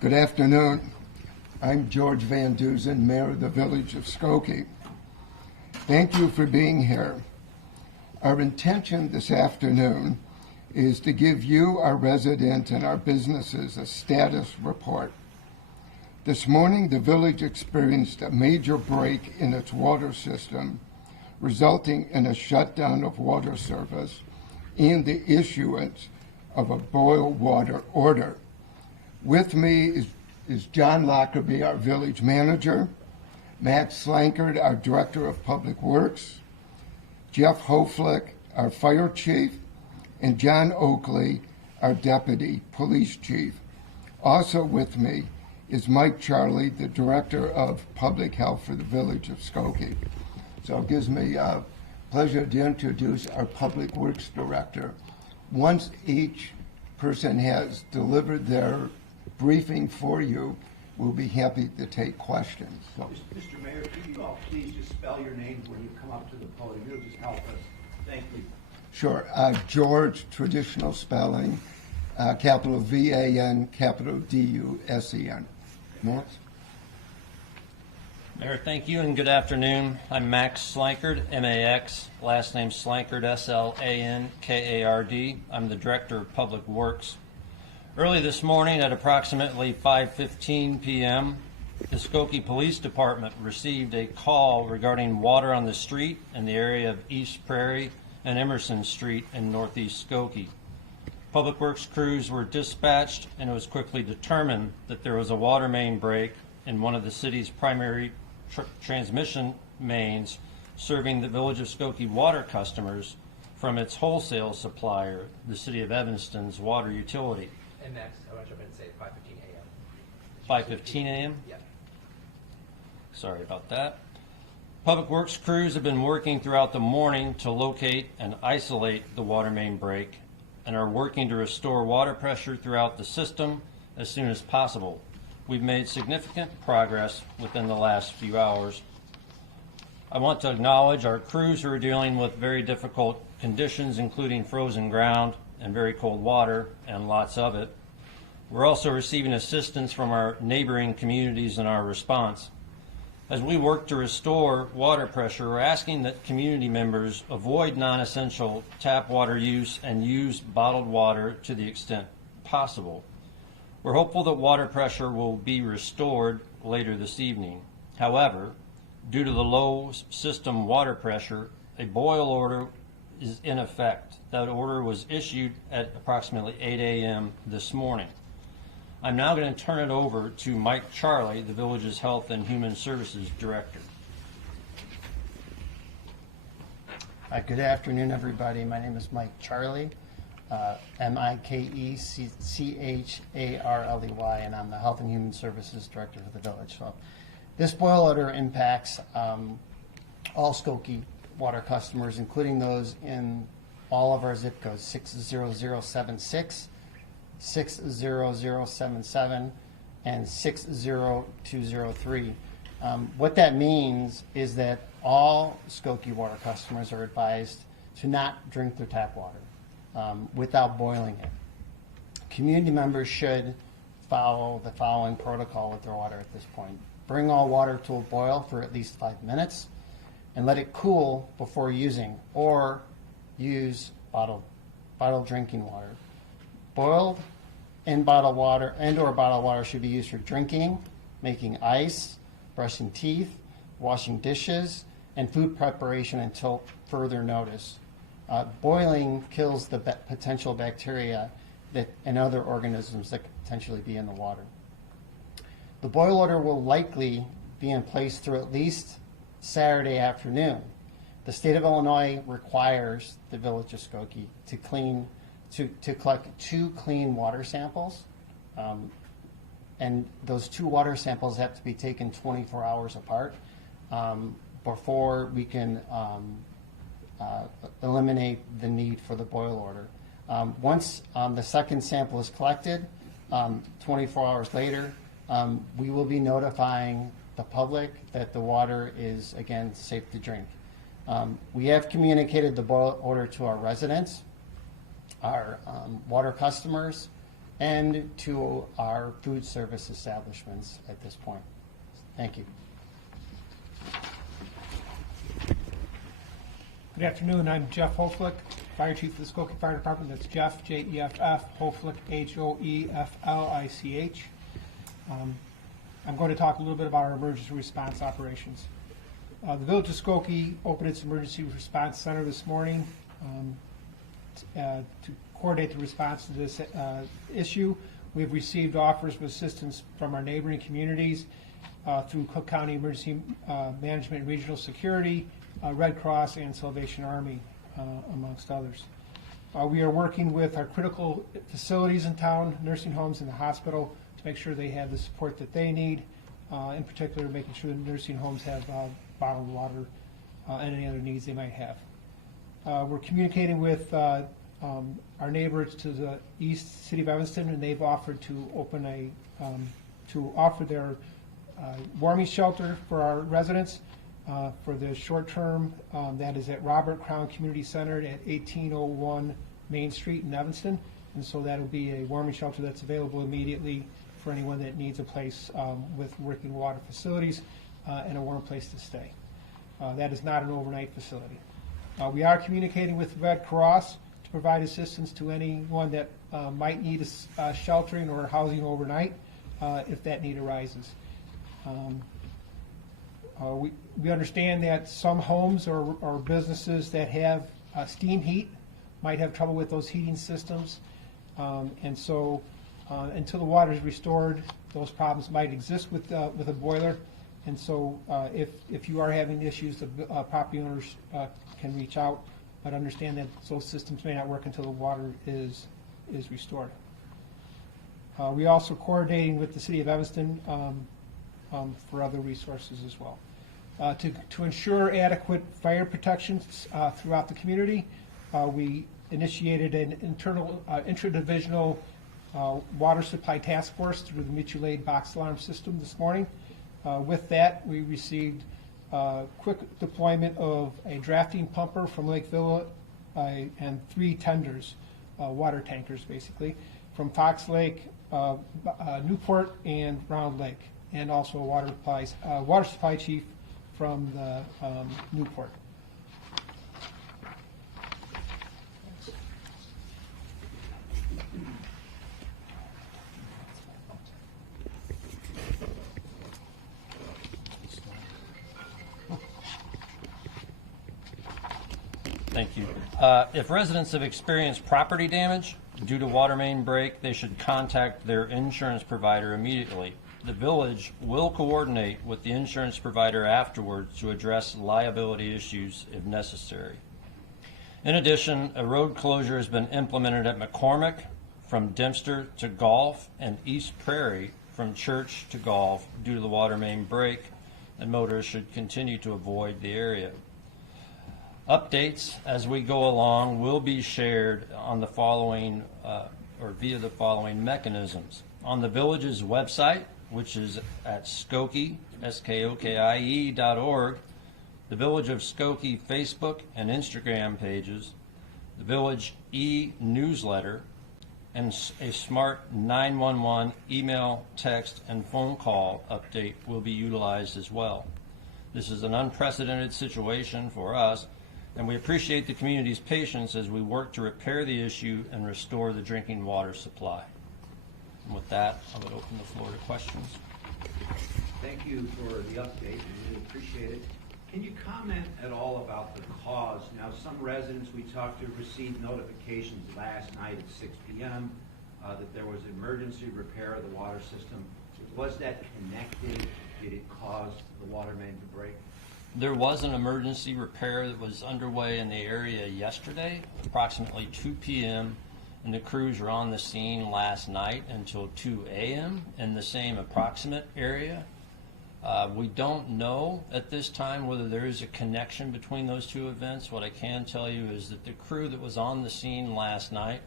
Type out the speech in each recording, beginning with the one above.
Good afternoon. I'm George Van Dusen, Mayor of the Village of Skokie. Thank you for being here. Our intention this afternoon is to give you, our residents, and our businesses a status report. This morning, the village experienced a major break in its water system, resulting in a shutdown of water service and the issuance of a boil water order. With me is John Lockerbie, our village manager, Matt Slankard, our director of public works, Jeff Hoflick, our fire chief, and John Oakley, our deputy police chief. Also with me is Mike Charlie, the director of public health for the village of Skokie. So it gives me a pleasure to introduce our public works director. Once each person has delivered their briefing for you, we'll be happy to take questions. So. Mr. Mayor, could you all please just spell your names when you come up to the podium? It'll just help us. Thank you. Sure. George, traditional spelling, capital V-A-N, capital D-U-S-E-N. Max? Mayor, thank you and good afternoon. I'm Max Slankard, M-A-X, last name Slankard, S-L-A-N-K-A-R-D. I'm the Director of Public Works. Early this morning at approximately 5:15 p.m., the Skokie Police Department received a call regarding water on the street in the area of East Prairie and Emerson Street in northeast Skokie. Public Works crews were dispatched, and it was quickly determined that there was a water main break in one of the city's primary transmission mains serving the village of Skokie water customers from its wholesale supplier, the city of Evanston's water utility. And next, I want to jump in and say 5:15 a.m. 5:15 a.m.? Yeah. Sorry about that. Public Works crews have been working throughout the morning to locate and isolate the water main break and are working to restore water pressure throughout the system as soon as possible. We've made significant progress within the last few hours. I want to acknowledge our crews who are dealing with very difficult conditions, including frozen ground and very cold water, and lots of it. We're also receiving assistance from our neighboring communities in our response. As we work to restore water pressure, we're asking that community members avoid non-essential tap water use and use bottled water to the extent possible. We're hopeful that water pressure will be restored later this evening. However, due to the low system water pressure, a boil order is in effect. That order was issued at approximately 8 a.m. this morning. I'm now going to turn it over to Mike Charlie, the village's Health and Human Services Director. Good afternoon, everybody. My name is Mike Charlie, M-I-K-E-C-H-A-R-L-E-Y, and I'm the Health and Human Services Director for the village. So this boil order impacts all Skokie water customers, including those in all of our zip codes, 60076, 60077, and 60203. What that means is that all Skokie water customers are advised to not drink their tap water without boiling it. Community members should follow the following protocol with their water at this point. Bring all water to a boil for at least 5 minutes and let it cool before using, or use bottled drinking water. Boiled and bottled water or bottled water should be used for drinking, making ice, brushing teeth, washing dishes, and food preparation until further notice. Boiling kills the potential bacteria and other organisms that could potentially be in the water. The boil order will likely be in place through at least Saturday afternoon. The state of Illinois requires the village of Skokie to collect 2 clean water samples, and those 2 water samples have to be taken 24 hours apart before we can eliminate the need for the boil order. Once the second sample is collected, 24 hours later, we will be notifying the public that the water is, again, safe to drink. We have communicated the boil order to our residents, our water customers, and to our food service establishments at this point. Thank you. Good afternoon. I'm Jeff Hoflick, Fire Chief of the Skokie Fire Department. That's Jeff, J-E-F-F, Hoflick, H-O-E-F-L-I-C-H. I'm going to talk a little bit about our emergency response operations. The Village of Skokie opened its emergency response center this morning to coordinate the response to this issue. We've received offers of assistance from our neighboring communities through Cook County Emergency Management and Regional Security, Red Cross, and Salvation Army, amongst others. We are working with our critical facilities in town, nursing homes and the hospital, to make sure they have the support that they need, in particular making sure the nursing homes have bottled water and any other needs they might have. We're communicating with our neighbors to the east, City of Evanston, and they've offered to open to offer their warming shelter for our residents for the short term. That is at Robert Crown Community Center at 1801 Main Street in Evanston. And so that'll be a warming shelter that's available immediately for anyone that needs a place with working water facilities and a warm place to stay. That is not an overnight facility. We are communicating with Red Cross to provide assistance to anyone that might need sheltering or housing overnight if that need arises. We understand that some homes or businesses that have steam heat might have trouble with those heating systems. And so until the water is restored, those problems might exist with a boiler. And so if you are having issues, the property owners can reach out, but understand that those systems may not work until the water is restored. We also coordinating with the City of Evanston for other resources as well. To ensure adequate fire protections throughout the community, we initiated an interdivisional water supply task force through the mutual aid box alarm system this morning. With that, we received quick deployment of a drafting pumper from Lake Villa and 3 tenders, water tankers basically, from Fox Lake, Newport, and Round Lake, and also a water supply chief from the Newport. Thank you. If residents have experienced property damage due to water main break, they should contact their insurance provider immediately. The village will coordinate with the insurance provider afterwards to address liability issues if necessary. In addition, a road closure has been implemented at McCormick from Dempster to Golf and East Prairie from Church to Golf due to the water main break, and motorists should continue to avoid the area. Updates as we go along will be shared on the following or via the following mechanisms. On the village's website, which is at Skokie, SKOKIE.org, the Village of Skokie Facebook and Instagram pages, the Village e-newsletter, and a smart 911 email, text, and phone call update will be utilized as well. This is an unprecedented situation for us, and we appreciate the community's patience as we work to repair the issue and restore the drinking water supply. And with that, I would open the floor to questions. Thank you for the update. We really appreciate it. Can you comment at all about the cause? Now, some residents we talked to received notifications last night at 6 p.m. That there was emergency repair of the water system. Was that connected? Did it cause the water main to break? There was an emergency repair that was underway in the area yesterday, approximately 2 p.m., and the crews were on the scene last night until 2 a.m. in the same approximate area. We don't know at this time whether there is a connection between those two events. What I can tell you is that the crew that was on the scene last night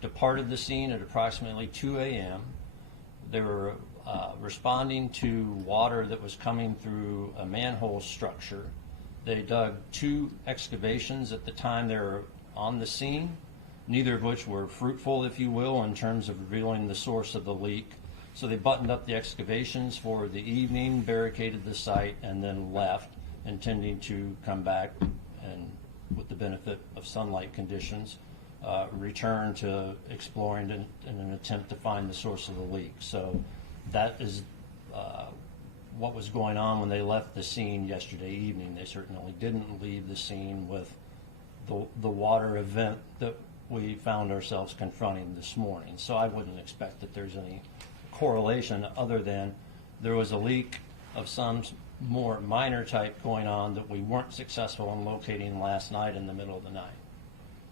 departed the scene at approximately 2 a.m. They were responding to water that was coming through a manhole structure. They dug 2 excavations at the time they were on the scene. neither of which were fruitful, if you will, in terms of revealing the source of the leak. So they buttoned up the excavations for the evening, barricaded the site, and then left, intending to come back and, with the benefit of sunlight conditions, return to exploring in an attempt to find the source of the leak. So that is what was going on when they left the scene yesterday evening. They certainly didn't leave the scene with the water event that we found ourselves confronting this morning. So I wouldn't expect that there's any correlation other than there was a leak of some more minor type going on that we weren't successful in locating last night in the middle of the night.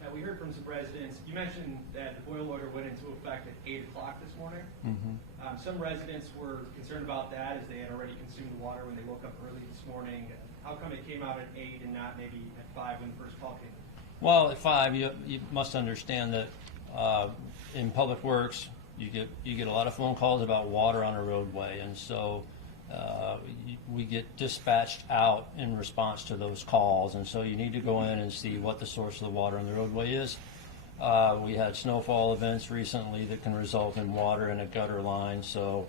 Now, we heard from some residents. You mentioned that the boil order went into effect at 8 o'clock this morning. Some residents were concerned about that as they had already consumed the water when they woke up early this morning. How come it came out at 8 and not maybe at 5 when the first call came? Well, at 5, you must understand that in Public Works, you get a lot of phone calls about water on a roadway, and so we get dispatched out in response to those calls, and so you need to go in and see what the source of the water on the roadway is. We had snowfall events recently that can result in water in a gutter line, so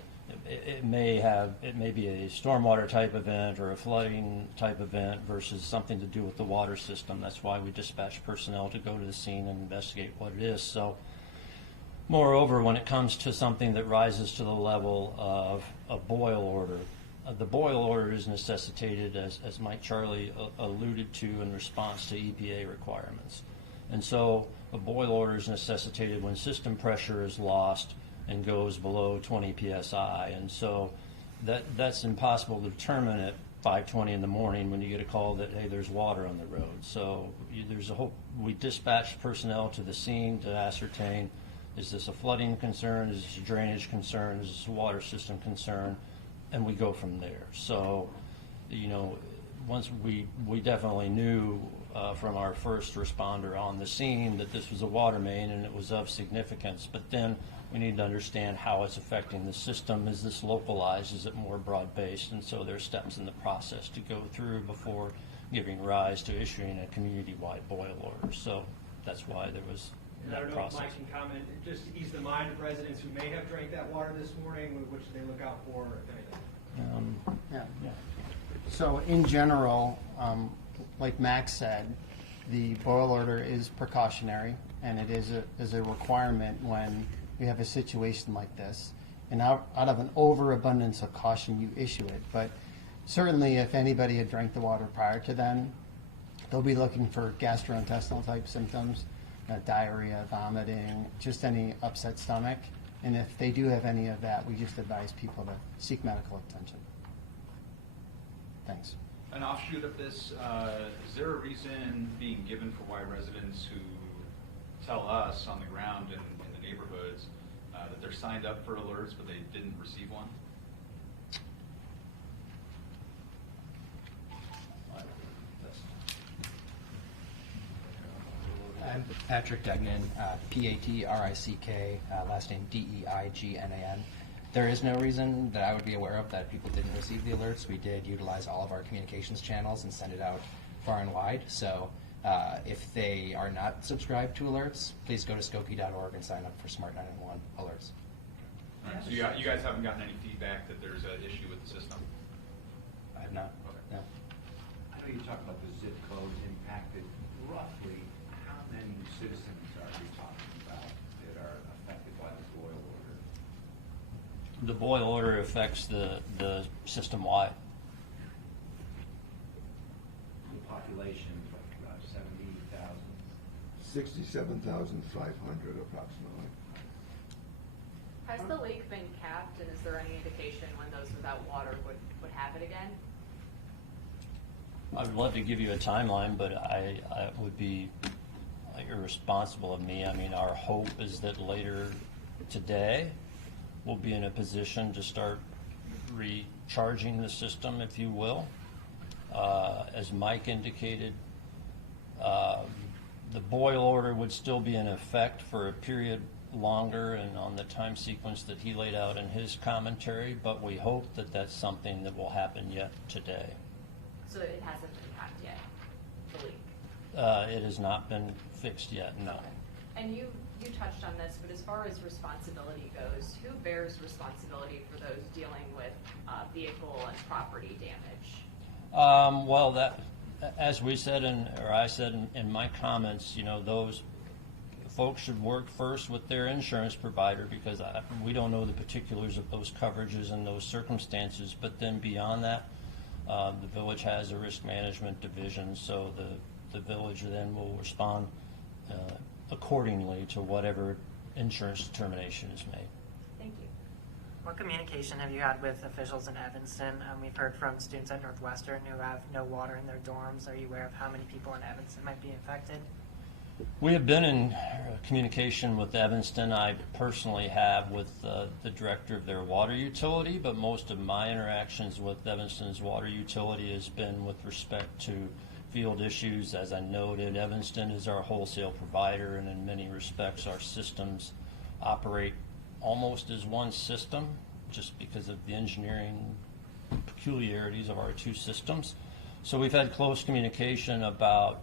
it may be a stormwater type event or a flooding type event versus something to do with the water system. That's why we dispatch personnel to go to the scene and investigate what it is. So, moreover, when it comes to something that rises to the level of a boil order, the boil order is necessitated, as Mike Charlie alluded to, in response to EPA requirements. And so a boil order is necessitated when system pressure is lost and goes below 20 psi. And so that's impossible to determine at 5:20 in the morning when you get a call that, hey, there's water on the road. So we dispatch personnel to the scene to ascertain, is this a flooding concern? Is this a drainage concern? Is this a water system concern? And we go from there. So, once we definitely knew from our first responder on the scene that this was a water main and it was of significance. But then we need to understand how it's affecting the system. Is this localized? Is it more broad-based? And so there's steps in the process to go through before giving rise to issuing a community-wide boil order. So that's why there was And I don't that know process. if Mike can comment, just to ease the mind of residents who may have drank that water this morning, which they look out for, if anything. Yeah. So in general, like Max said, the boil order is precautionary, and it is a requirement when we have a situation like this. And out of an overabundance of caution, you issue it. But certainly, if anybody had drank the water prior to then, they'll be looking for gastrointestinal type symptoms, diarrhea, vomiting, just any upset stomach. And if they do have any of that, we just advise people to seek medical attention. Thanks. An offshoot of this, is there a reason being given for why residents who tell us on the ground in the neighborhoods that they're signed up for alerts but they didn't receive one? I'm Patrick Degnan, P-A-T-R-I-C-K, last name D-E-I-G-N-A-N. There is no reason that I would be aware of that people didn't receive the alerts. We did utilize all of our communications channels and send it out far and wide. So if they are not subscribed to alerts, please go to Skokie.org and sign up for Smart 911 alerts. All right, so you guys haven't gotten any feedback that there's an issue with the system? I have not. Okay. No. I know you talked about the zip codes impacted. Roughly, how many citizens are you talking about that are affected by the boil order? The boil order affects the system-wide. The population, about 70,000. 67,500 approximately. Has the lake been capped, and is there any indication when those without water would have it again? I'd love to give you a timeline, but I would be irresponsible of me. I mean, our hope is that later today we'll be in a position to start recharging the system, if you will. As Mike indicated, the boil order would still be in effect for a period longer and on the time sequence that he laid out in his commentary, but we hope that that's something that will happen yet today. So it hasn't been capped yet, the leak? It has not been fixed yet, no. And you touched on this, but as far as responsibility goes, who bears responsibility for those dealing with vehicle and property damage? Well, that, as we said, or I said in my comments, those folks should work first with their insurance provider, because we don't know the particulars of those coverages and those circumstances. But then beyond that, the village has a risk management division, so the village then will respond accordingly to whatever insurance determination is made. Thank you. What communication have you had with officials in Evanston? We've heard from students at Northwestern who have no water in their dorms. Are you aware of how many people in Evanston might be infected? We have been in communication with Evanston. I personally have with the director of their water utility, but most of my interactions with Evanston's water utility has been with respect to field issues. As I noted, Evanston is our wholesale provider, and in many respects our systems operate almost as one system, just because of the engineering peculiarities of our two systems. So we've had close communication about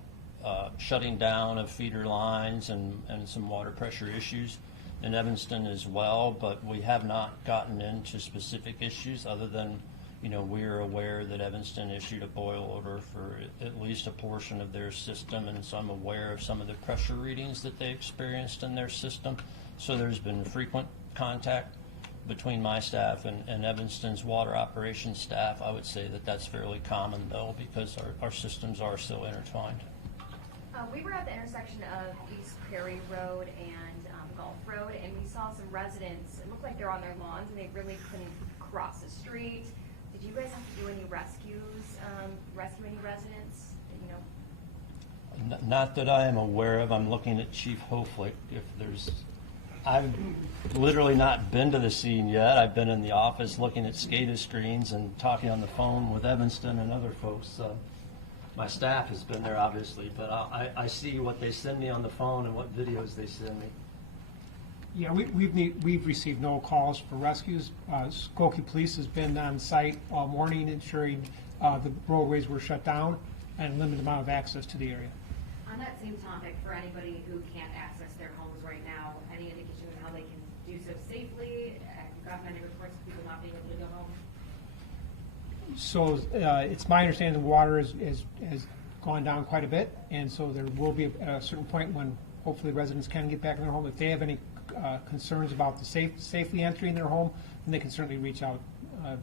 shutting down of feeder lines and some water pressure issues in Evanston as well, but we have not gotten into specific issues other than, we're aware that Evanston issued a boil order for at least a portion of their system, and so I'm aware of some of the pressure readings that they experienced in their system. So there's been frequent contact between my staff and Evanston's water operations staff. I would say that that's fairly common, though, because our systems are so intertwined. We were at the intersection of East Prairie Road and Gulf Road, and we saw some residents. It looked like they're on their lawns, and they really couldn't cross the street. Did you guys have to do any rescues, rescue any residents? Not that I am aware of. I'm looking at Chief Hoflick. I've literally not been to the scene yet. I've been in the office looking at SCADA screens and talking on the phone with Evanston and other folks. My staff has been there, obviously, but I see what they send me on the phone and what videos they send me. Yeah, we've received no calls for rescues. Skokie Police has been on site all morning ensuring the roadways were shut down and limited amount of access to the area. On that same topic, for anybody who can't access their homes right now, any indication of how they can do so safely? Have you gotten any reports of people not being able to go home? So it's my understanding the water has gone down quite a bit, and so there will be a certain point when hopefully residents can get back in their home. If they have any concerns about the safely entering their home, then they can certainly reach out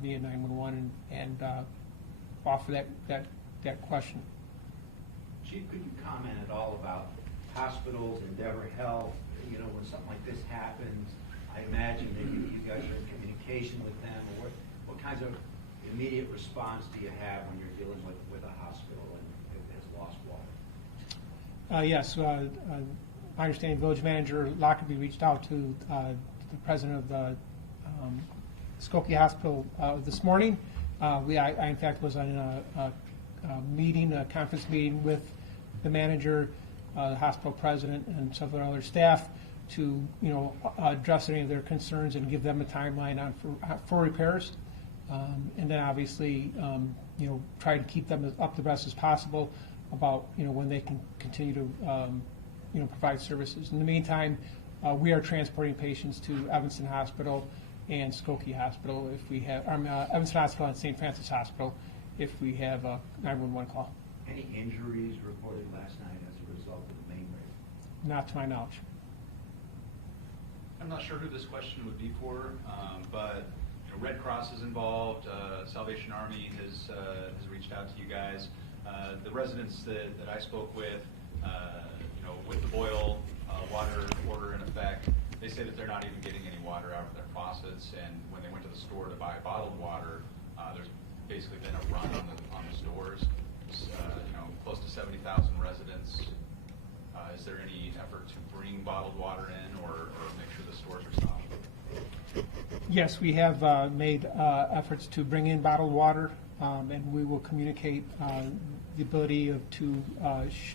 via 911 and offer that question. Chief, could you comment at all about hospitals, Endeavor Health? When something like this happens, I imagine that you guys are in communication with them. Or what kinds of immediate response do you have when you're dealing with a hospital and has lost water? Yes, my understanding, Village Manager Lockerbie reached out to the president of the Skokie Hospital this morning. I in fact was on a conference meeting with the manager, the hospital president, and several other staff to address any of their concerns and give them a timeline on for repairs. And then obviously, try to keep them as up to best as possible about, when they can continue to, provide services. In the meantime, we are transporting patients to Evanston Hospital and Skokie Hospital if we have, Evanston Hospital and St. Francis Hospital if we have a 911 call. Any injuries reported last night as a result of the main break? Not to my knowledge. I'm not sure who this question would be for, but Red Cross is involved. Salvation Army has reached out to you guys. The residents that I spoke with, with the boil water order in effect, they say that they're not even getting any water out of their faucets. And when they went to the store to buy bottled water, there's basically been a run on the stores. Close to 70,000 residents. Is there any effort to bring bottled water in or make sure the stores are stocked? Yes, we have made efforts to bring in bottled water, and we will communicate the ability to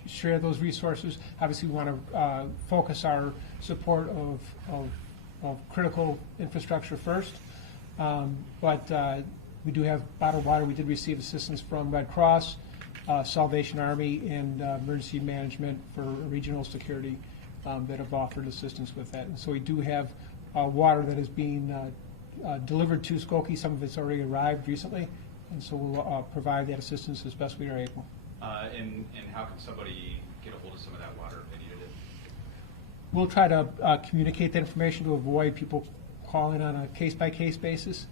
share those resources. Obviously, we want to focus our support of critical infrastructure first, but we do have bottled water. We did receive assistance from Red Cross, Salvation Army, and Emergency Management for regional security that have offered assistance with that. And so we do have water that is being delivered to Skokie. Some of it's already arrived recently, and so we'll provide that assistance as best we are able. And how can somebody get a hold of some of that water if they needed it? We'll try to communicate that information to avoid people calling on a case-by-case basis.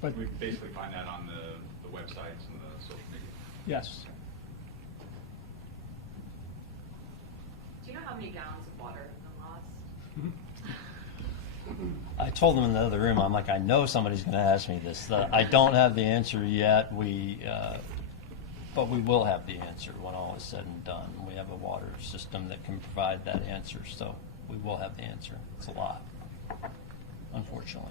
But We basically find that on the websites and the social media. yes. Do you know how many gallons of water have been lost? I told them in the other room, I'm like, I know somebody's going to ask me this. I don't have the answer yet. But we will have the answer when all is said and done. We have a water system that can provide that answer, so we will have the answer. It's a lot, unfortunately.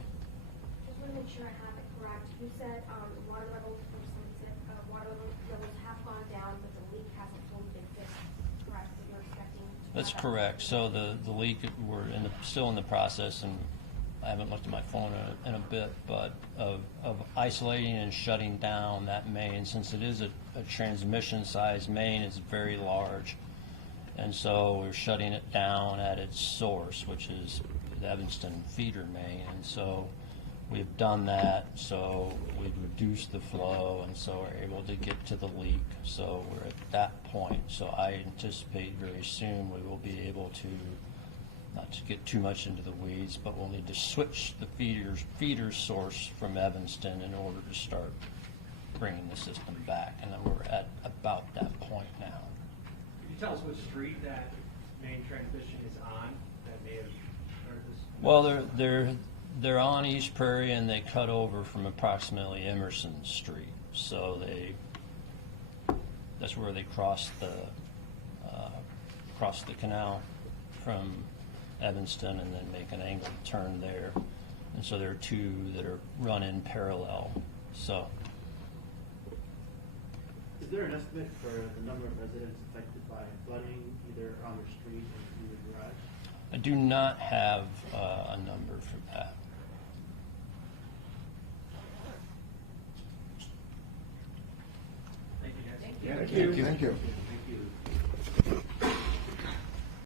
Just want to make sure I have it correct. You said water levels for Sunset, water levels have gone down, but the leak hasn't fully been fixed, correct? That you're expecting to That's have correct. So the leak, we're still in the process, and I haven't looked at my phone in a bit, but of isolating and shutting down that main, since it is a transmission size main, it's very large. And so we're shutting it down at its source, which is the Evanston feeder main. And so we've done that, so we've reduced the flow, and so we're able to get to the leak. So we're at that point. So I anticipate very soon we will be able to, not to get too much into the weeds, but we'll need to switch the feeder source from Evanston in order to start bringing the system back. And then we're at about that point now. Could you tell us which street that main transmission is on that may have started this? Well, they're on East Prairie, and they cut over from approximately Emerson Street. So that's where they cross the canal from Evanston and then make an angled turn there. And so there are two that are run in parallel. So is there an estimate for the number of residents affected by flooding, either on their street or in their garage? I do not have a number for that. Thank you, guys. Yeah, Thank you.